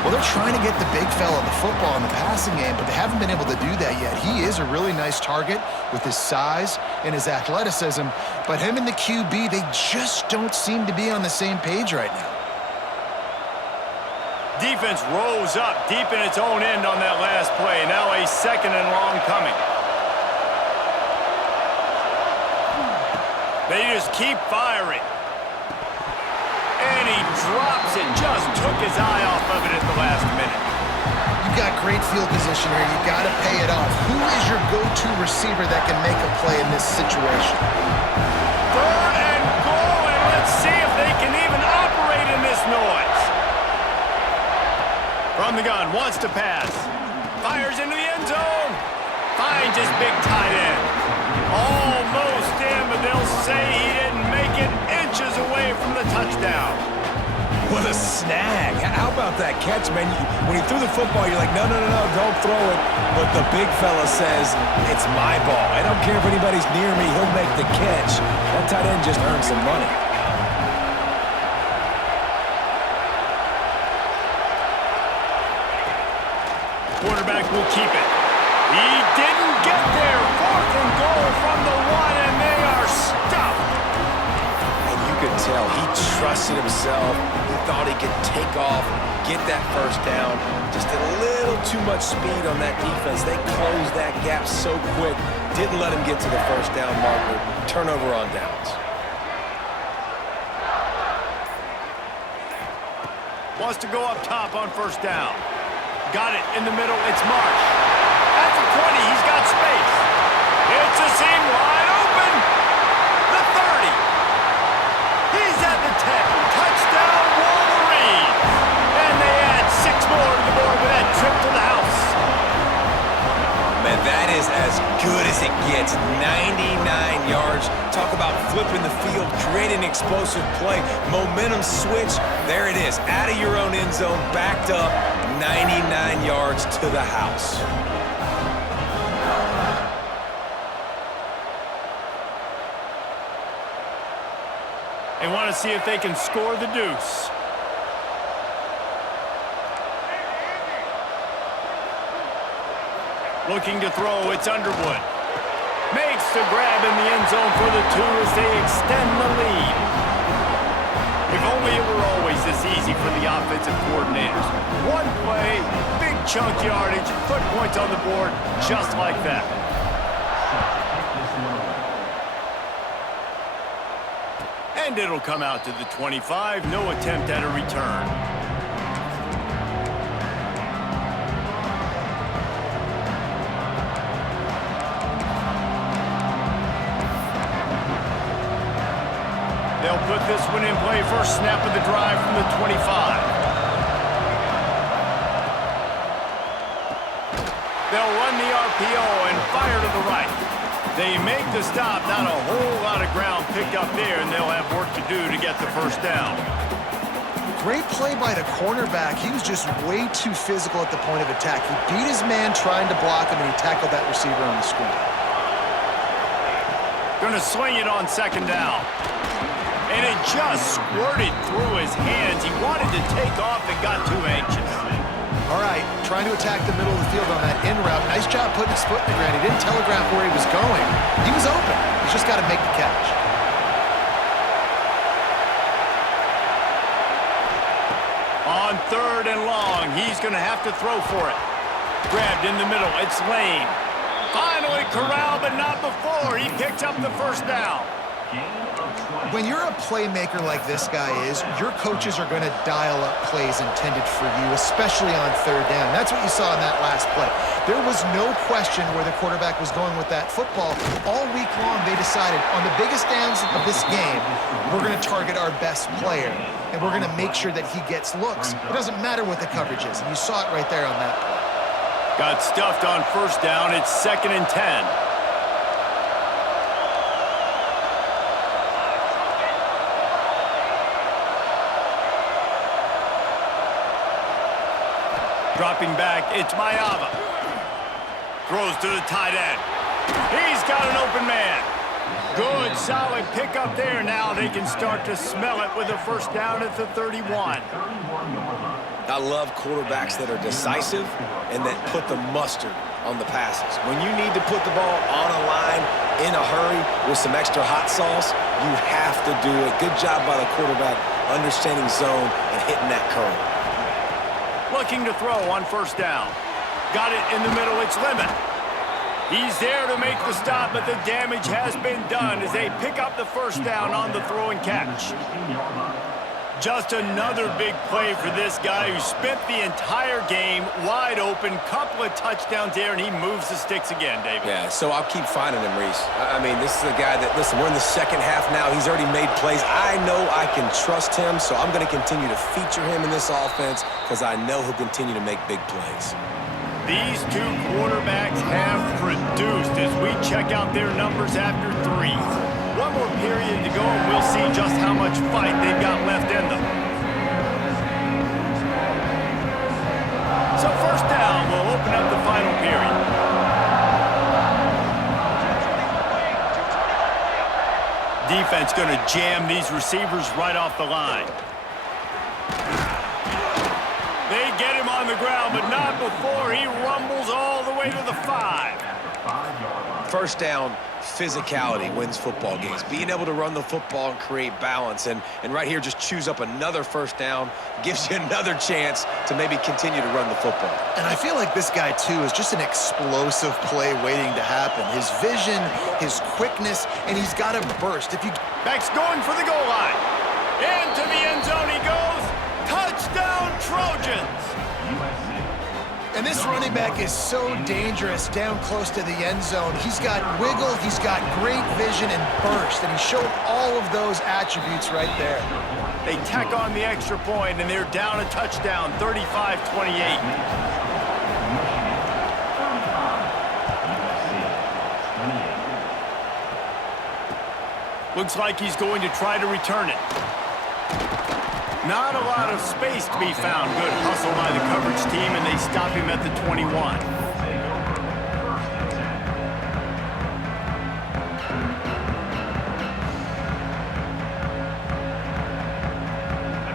Well, they're trying to get the big fella the football in the passing game, but they haven't been able to do that yet. He is a really nice target with his size and his athleticism, but him and the QB, they just don't seem to be on the same page right now. Defense rose up deep in its own end on that last play. Now a second and long coming. They just keep firing. And he drops it. Just took his eye off of it at the last minute. You've got great field position here. You've got to pay it off. Who is your go-to receiver that can make a play in this situation? Third and goal, and let's see if they can even operate in this noise. From the gun, wants to pass. Fires into the end zone. Finds his big tight end. Almost in, but they'll say he didn't make it, inches away from the touchdown. What a snag. How about that catch, man? When he threw the football, you're like, no, don't throw it. But the big fella says, it's my ball. I don't care if anybody's near me. He'll make the catch. That tight end just earned some money. Quarterback will keep it. He didn't get there. Fourth and goal from the 1, and they are stopped. And you could tell he trusted himself. He thought he could take off, get that first down. Just a little too much speed on that defense. They closed that gap so quick. Didn't let him get to the first down marker. Turnover on downs. Wants to go up top on first down. Got it in the middle. It's Marsh. At the 20, he's got space. It's a seam wide open. The 30. He's at the 10. Touchdown, Wolverines. And they add 6 more to the board with that trip to the house. Man, that is as good as it gets. 99 yards. Talk about flipping the field, creating an explosive play. Momentum switch. There it is. Out of your own end zone, backed up. 99 yards to the house. They want to see if they can score the deuce. Looking to throw, it's Underwood. Makes the grab in the end zone for the 2 as they extend the lead. If only it were always this easy for the offensive coordinators. One play, big chunk yardage, put points on the board just like that. And it'll come out to the 25. No attempt at a return. They'll put this one in play. First snap of the drive from the 25. They'll run the RPO and fire to the right. They make the stop. Not a whole lot of ground picked up there, and they'll have work to do to get the first down. Great play by the cornerback. He was just way too physical at the point of attack. He beat his man trying to block him, and he tackled that receiver on the screen. Gonna swing it on second down. And it just squirted through his hands. He wanted to take off and got too anxious. All right, trying to attack the middle of the field on that in route. Nice job putting his foot in the ground. He didn't telegraph where he was going. He was open. He's just got to make the catch. On third and long, he's going to have to throw for it. Grabbed in the middle. It's Lane. Finally corralled, but not before. He picks up the first down. When you're a playmaker like this guy is, your coaches are going to dial up plays intended for you, especially on third down. That's what you saw in that last play. There was no question where the quarterback was going with that football. All week long, they decided on the biggest downs of this game, we're going to target our best player, and we're going to make sure that he gets looks. It doesn't matter what the coverage is, and you saw it right there on that play. Got stuffed on first down. It's 2nd and 10. Dropping back, it's Mayava. Throws to the tight end. He's got an open man. Good, solid pickup there. Now they can start to smell it with a first down at the 31. I love quarterbacks that are decisive and that put the mustard on the passes. When you need to put the ball on a line in a hurry with some extra hot sauce, you have to do it. Good job by the quarterback understanding zone and hitting that curve. Looking to throw on first down. Got it in the middle, it's Lemon. He's there to make the stop, but the damage has been done as they pick up the first down on the throw and catch. Just another big play for this guy who spent the entire game wide open, couple of touchdowns there, and he moves the sticks again, David. Yeah, so I'll keep finding him, Reese. I mean, this is a guy that, listen, we're in the second half now. He's already made plays. I know I can trust him, so I'm going to continue to feature him in this offense because I know he'll continue to make big plays. These two quarterbacks have produced as we check out their numbers after 3. One more period to go, and we'll see just how much fight they've got left in them. So first down will open up the final period. Defense going to jam these receivers right off the line. They get him on the ground, but not before he rumbles all the way to the 5. First down, physicality wins football games. Being able to run the football and create balance. And right here, just choose up another first down, gives you another chance to maybe continue to run the football. And I feel like this guy, too, is just an explosive play waiting to happen. His vision, his quickness, and he's got a burst. Back's going for the goal line. Into the end zone he goes. Touchdown, Trojans! And this running back is so dangerous down close to the end zone. He's got wiggle, he's got great vision and burst, and he showed all of those attributes right there. They tack on the extra point, and they're down a touchdown, 35-28. Looks like he's going to try to return it. Not a lot of space to be found. Good hustle by the coverage team, and they stop him at the 21.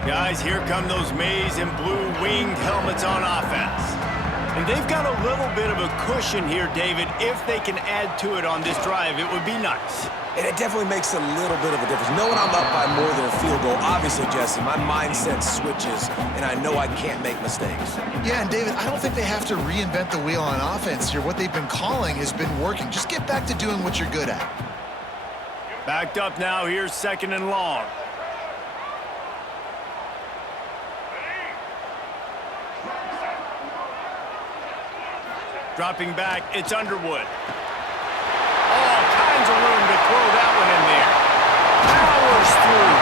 Guys, here come those maize and blue winged helmets on offense. And they've got a little bit of a cushion here, David. If they can add to it on this drive, it would be nice. And it definitely makes a little bit of a difference. Knowing I'm up by more than a field goal, obviously, Jesse, my mindset switches, and I know I can't make mistakes. Yeah, and David, I don't think they have to reinvent the wheel on offense here. What they've been calling has been working. Just get back to doing what you're good at. Backed up now, here's 2nd and long. Dropping back, it's Underwood. All kinds of room to throw that one in there. Powers through.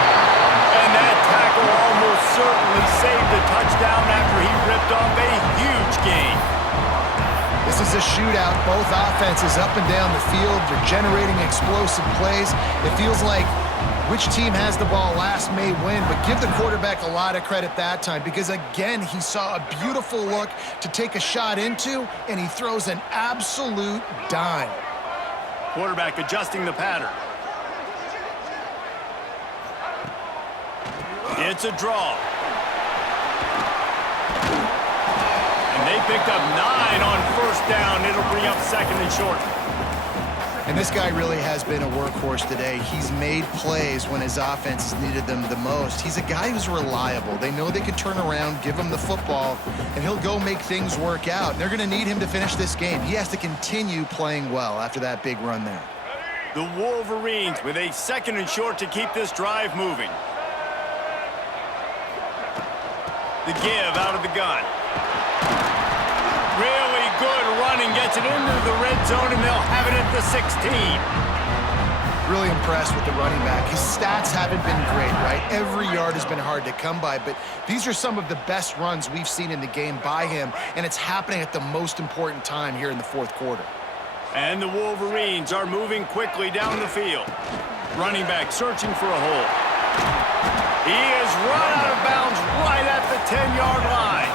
And that tackle almost certainly saved a touchdown after he ripped off a huge gain. This is a shootout. Both offenses up and down the field. They're generating explosive plays. It feels like which team has the ball last may win, but give the quarterback a lot of credit that time because, again, he saw a beautiful look to take a shot into, and he throws an absolute dime. Quarterback adjusting the pattern. It's a draw. And they picked up 9 on first down. It'll bring up second and short. And this guy really has been a workhorse today. He's made plays when his offense has needed them the most. He's a guy who's reliable. They know they can turn around, give him the football, and he'll go make things work out. They're going to need him to finish this game. He has to continue playing well after that big run there. The Wolverines with a second and short to keep this drive moving. The give out of the gun. Really good running, gets it into the red zone, and they'll have it at the 16. Really impressed with the running back. His stats haven't been great, right? Every yard has been hard to come by, but these are some of the best runs we've seen in the game by him, and it's happening at the most important time here in the fourth quarter. And the Wolverines are moving quickly down the field. Running back searching for a hole. He is run out of bounds right at the 10-yard line.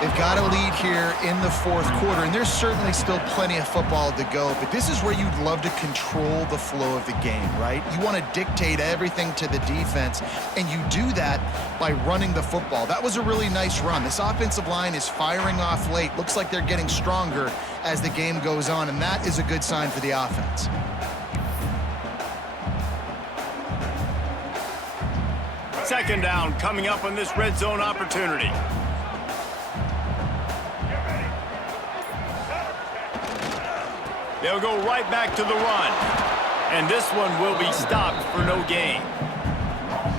They've got a lead here in the fourth quarter, and there's certainly still plenty of football to go, but this is where you'd love to control the flow of the game, right? You want to dictate everything to the defense, and you do that by running the football. That was a really nice run. This offensive line is firing off late. Looks like they're getting stronger as the game goes on, and that is a good sign for the offense. Second down coming up on this red zone opportunity. They'll go right back to the run. And this one will be stopped for no gain.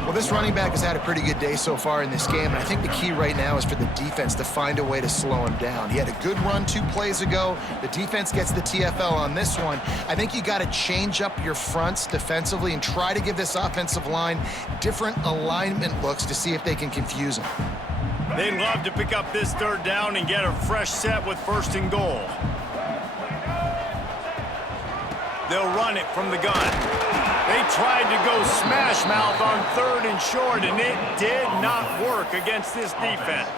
Well, this running back has had a pretty good day so far in this game, and I think the key right now is for the defense to find a way to slow him down. He had a good run 2 plays ago. The defense gets the TFL on this one. I think you got to change up your fronts defensively and try to give this offensive line different alignment looks to see if they can confuse him. They'd love to pick up this third down and get a fresh set with first and goal. They'll run it from the gun. They tried to go smash mouth on third and short, and it did not work against this defense.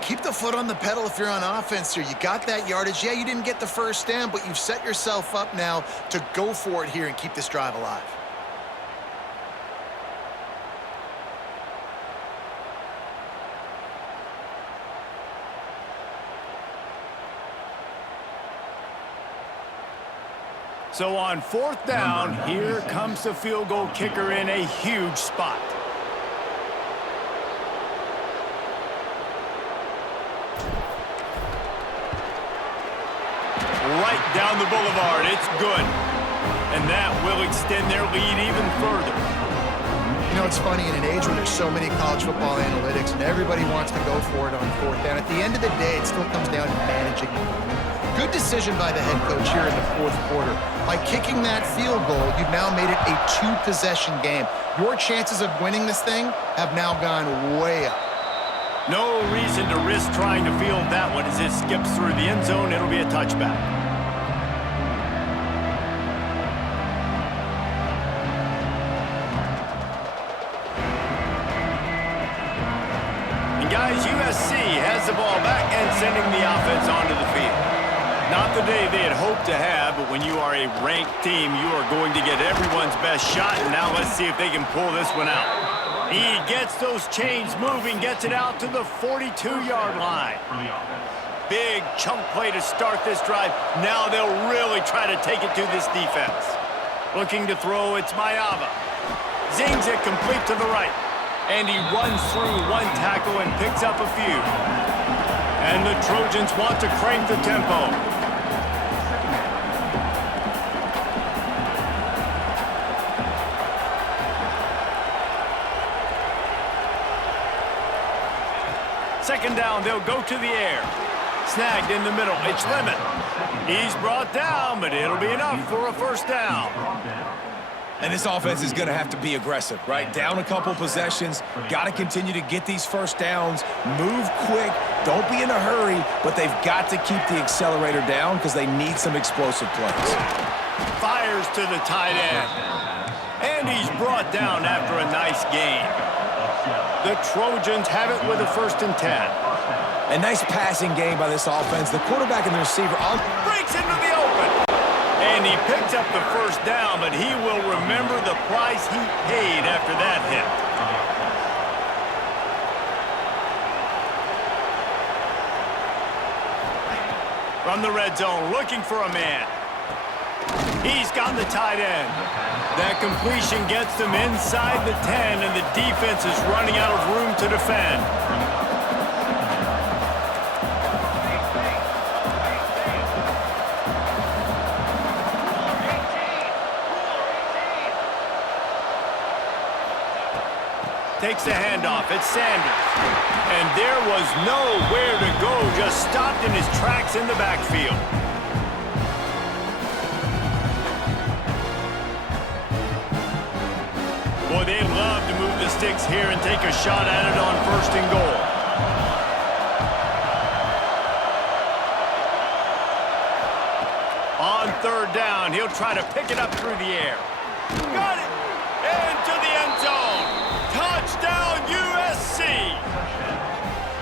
Keep the foot on the pedal if you're on offense here. You got that yardage. Yeah, you didn't get the first down, but you've set yourself up now to go for it here and keep this drive alive. So on fourth down, here comes the field goal kicker in a huge spot. Right down the boulevard, it's good. And that will extend their lead even further. You know, it's funny, in an age where there's so many college football analytics and everybody wants to go for it on fourth down, at the end of the day, it still comes down to managing. Good decision by the head coach here in the fourth quarter. By kicking that field goal, you've now made it a 2-possession game. Your chances of winning this thing have now gone way up. No reason to risk trying to field that one as it skips through the end zone. It'll be a touchback. And guys, USC has the ball back and sending the offense onto the field. Not the day they had hoped to have, but when you are a ranked team, you are going to get everyone's best shot, and now let's see if they can pull this one out. He gets those chains moving, gets it out to the 42-yard line. Big chunk play to start this drive. Now they'll really try to take it to this defense. Looking to throw, it's Mayava. Zings it complete to the right. And he runs through one tackle and picks up a few. And the Trojans want to crank the tempo. Second down, they'll go to the air. Snagged in the middle, it's Lemon. He's brought down, but it'll be enough for a first down. And this offense is going to have to be aggressive, right? Down a couple possessions, got to continue to get these first downs, move quick, don't be in a hurry, but they've got to keep the accelerator down because they need some explosive plays. Fires to the tight end. And he's brought down after a nice gain. The Trojans have it with a 1st and 10. A nice passing game by this offense. The quarterback and the receiver all Breaks into the open. And he picks up the 1st down, but he will remember the price he paid after that hit. From the red zone, looking for a man. He's got the tight end. That completion gets them inside the 10, and the defense is running out of room to defend. Takes the handoff. It's Sanders. And there was nowhere to go. Just stopped in his tracks in the backfield. Boy, they'd love to move the sticks here and take a shot at it on 1st and goal. On 3rd down, he'll try to pick it up through the air. Got it! Into the end zone. Touchdown, USC!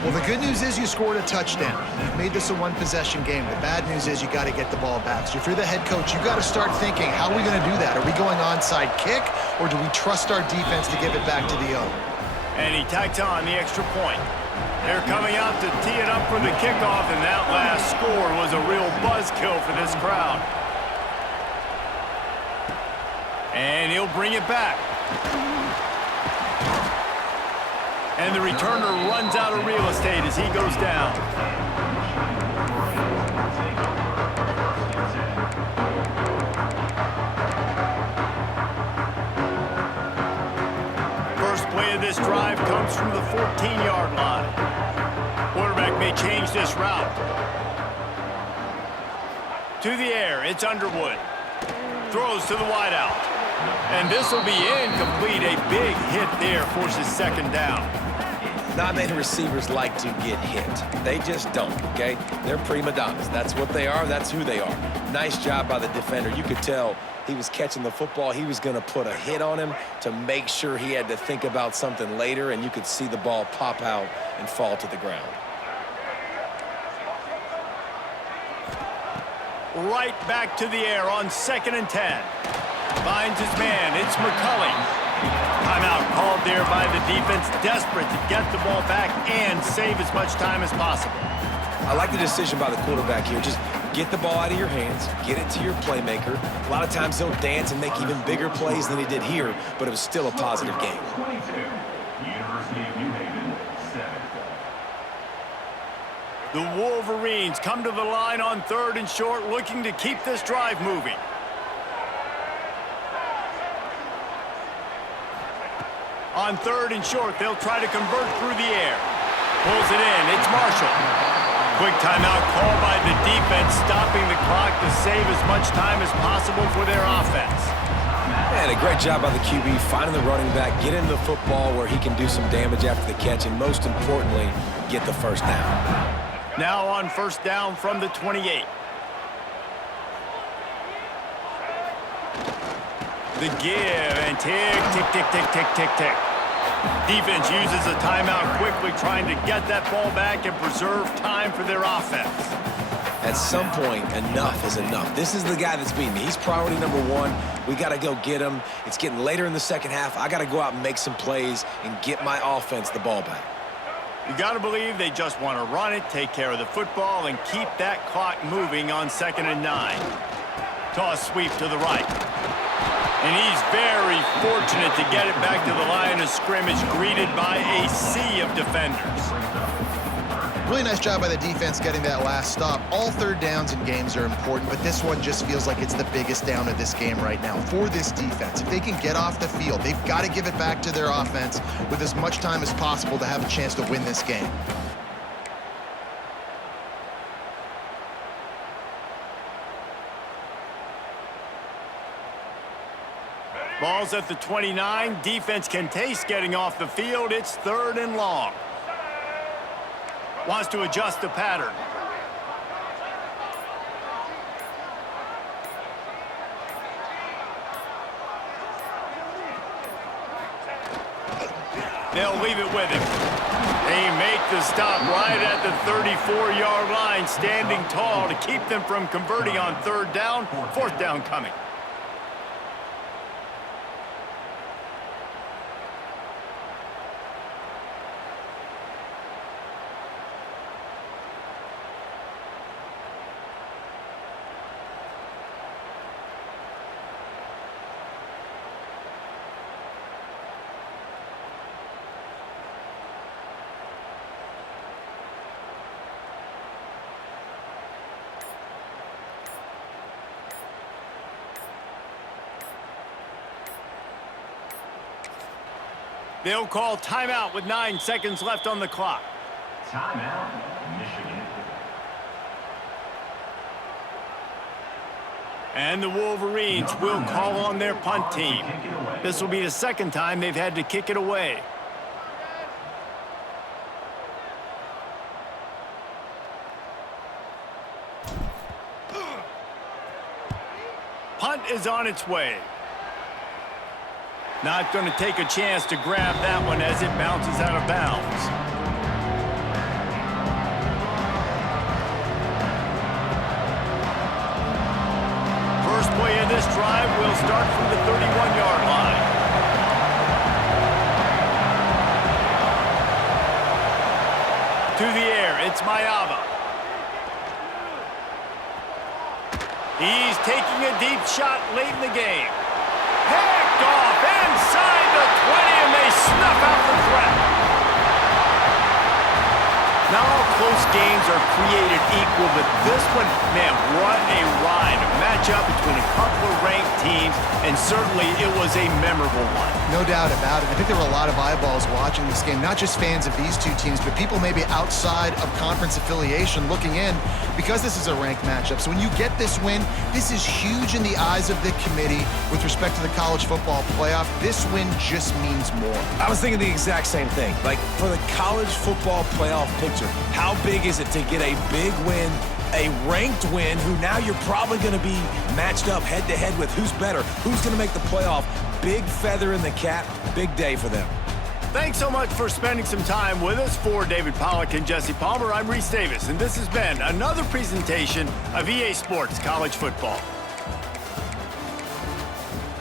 Well, the good news is you scored a touchdown. You've made this a one-possession game. The bad news is you got to get the ball back. So if you're the head coach, you got to start thinking, how are we going to do that? Are we going onside kick, or do we trust our defense to give it back to the O? And he tacks on the extra point. They're coming out to tee it up for the kickoff, and that last score was a real buzzkill for this crowd. And he'll bring it back. And the returner runs out of real estate as he goes down. First play of this drive comes from the 14-yard line. Quarterback may change this route. To the air, it's Underwood. Throws to the wideout. And this will be incomplete. A big hit there forces 2nd down. Not many receivers like to get hit. They just don't, okay? They're prima donnas. That's what they are. That's who they are. Nice job by the defender. You could tell he was catching the football. He was going to put a hit on him to make sure he had to think about something later, and you could see the ball pop out and fall to the ground. Right back to the air on 2nd and 10. Finds his man. It's McCulley. Timeout called there by the defense, desperate to get the ball back and save as much time as possible. I like the decision by the quarterback here. Just get the ball out of your hands, get it to your playmaker. A lot of times he'll dance and make even bigger plays than he did here, but it was still a positive game. 22, University of New Haven, 7. The Wolverines come to the line on 3rd and short, looking to keep this drive moving. On 3rd and short, they'll try to convert through the air. Pulls it in. It's Marshall. Quick timeout call by the defense, stopping the clock to save as much time as possible for their offense. And a great job by the QB, finding the running back, getting the football where he can do some damage after the catch, and most importantly, get the 1st down. Now on 1st down from the 28. The give, and tick, tick, tick, tick, tick, tick, tick. Defense uses a timeout quickly, trying to get that ball back and preserve time for their offense. At some point, enough is enough. This is the guy that's beating me. He's priority number 1. We got to go get him. It's getting later in the 2nd half. I got to go out and make some plays and get my offense the ball back. You got to believe they just want to run it, take care of the football, and keep that clock moving on 2nd and 9. Toss sweep to the right. And he's very fortunate to get it back to the line of scrimmage, greeted by a sea of defenders. Really nice job by the defense getting that last stop. All 3rd downs in games are important, but this one just feels like it's the biggest down of this game right now for this defense. If they can get off the field, they've got to give it back to their offense with as much time as possible to have a chance to win this game. Ball's at the 29. Defense can taste getting off the field. It's 3rd and long. Wants to adjust the pattern. They'll leave it with him. They make the stop right at the 34-yard line, standing tall to keep them from converting on 3rd down. 4th down coming. They'll call timeout with 9 seconds left on the clock. Timeout, Michigan. And the Wolverines will call on their punt team. This will be the 2nd time they've had to kick it away. Punt is on its way. Not going to take a chance to grab that one as it bounces out of bounds. First play of this drive will start from the 31-yard line. To the air, it's Mayava. He's taking a deep shot late in the game. Picked off inside the 20, and they snuff out the threat. Not all close games are created equal, but this one, man, what a ride. A matchup between a couple of ranked teams, and certainly it was a memorable one. No doubt about it. I think there were a lot of eyeballs watching this game, not just fans of these two teams, but people maybe outside of conference affiliation looking in because this is a ranked matchup. So when you get this win, this is huge in the eyes of the committee with respect to the college football playoff. This win just means more. I was thinking the exact same thing. Like, for the college football playoff picture, how big is it to get a big win, a ranked win, who now you're probably going to be matched up head-to-head with who's better, who's going to make the playoff. Big feather in the cap, big day for them. Thanks so much for spending some time with us. For David Pollack and Jesse Palmer, I'm Reese Davis, and this has been another presentation of EA Sports College Football.